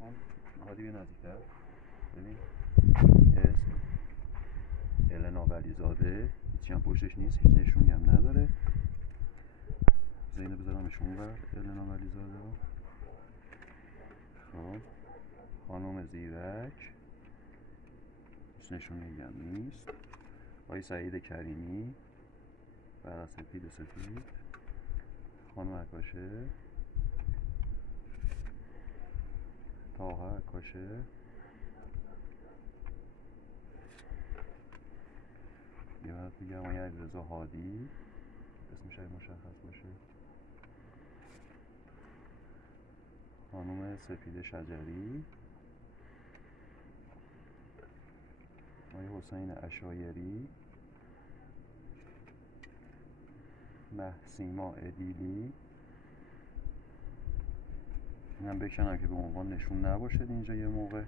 اون هادی به نزدیکتر ببین اسم النا ولیزاده، هیچی هم پشتش نیست، هیچ نشونی هم نداره. اینو بذارمش اونور النا ولیزاده رو. خب خانم زیرک، هیچ نشونی هم نیست. آقای سعید کریمی، برا سپید خانم عکاشه، طاها عکاشه، یه مرد دیگه هم آقای علیرضا هادی، اسمش اگه مشخص باشه، خانم سپید شجری، آقای حسین عشایری، محسیما ادیلی. اینم بکنم که به عنوان نشون نباشه اینجا یه موقع.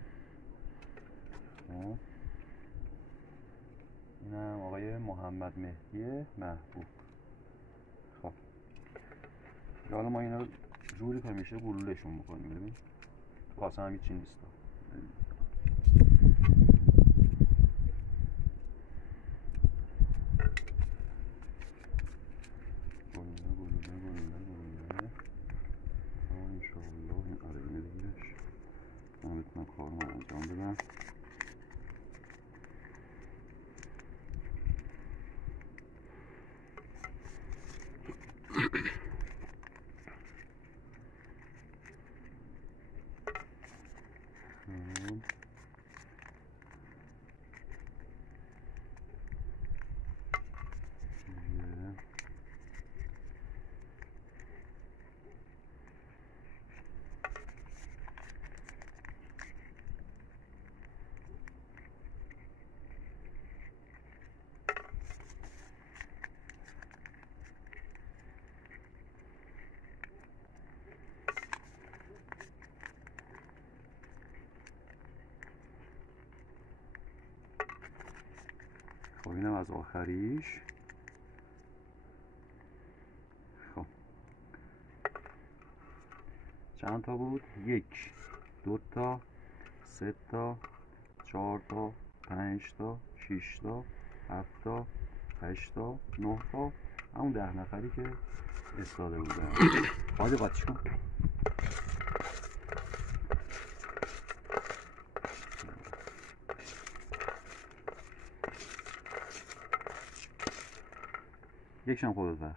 اینم آقای محمد مهدی محبوب. خب حالا ما اینا رو جوری که میشه گلولشون بکنیم. ببین تو کاسه هم هیچی نیست. گلوله انشاءالله این آرینه دیگهش من بتونم کارم رو انجام بدم. خب اینم از آخریش. خب چند تا بود؟ 1 2 تا 3 تا 4 تا 5 تا 6 تا 7 تا 8 تا 9 تا، همون 10 نفری که استاده بودن. حالا قاطیش کن. یکشم خودت بر.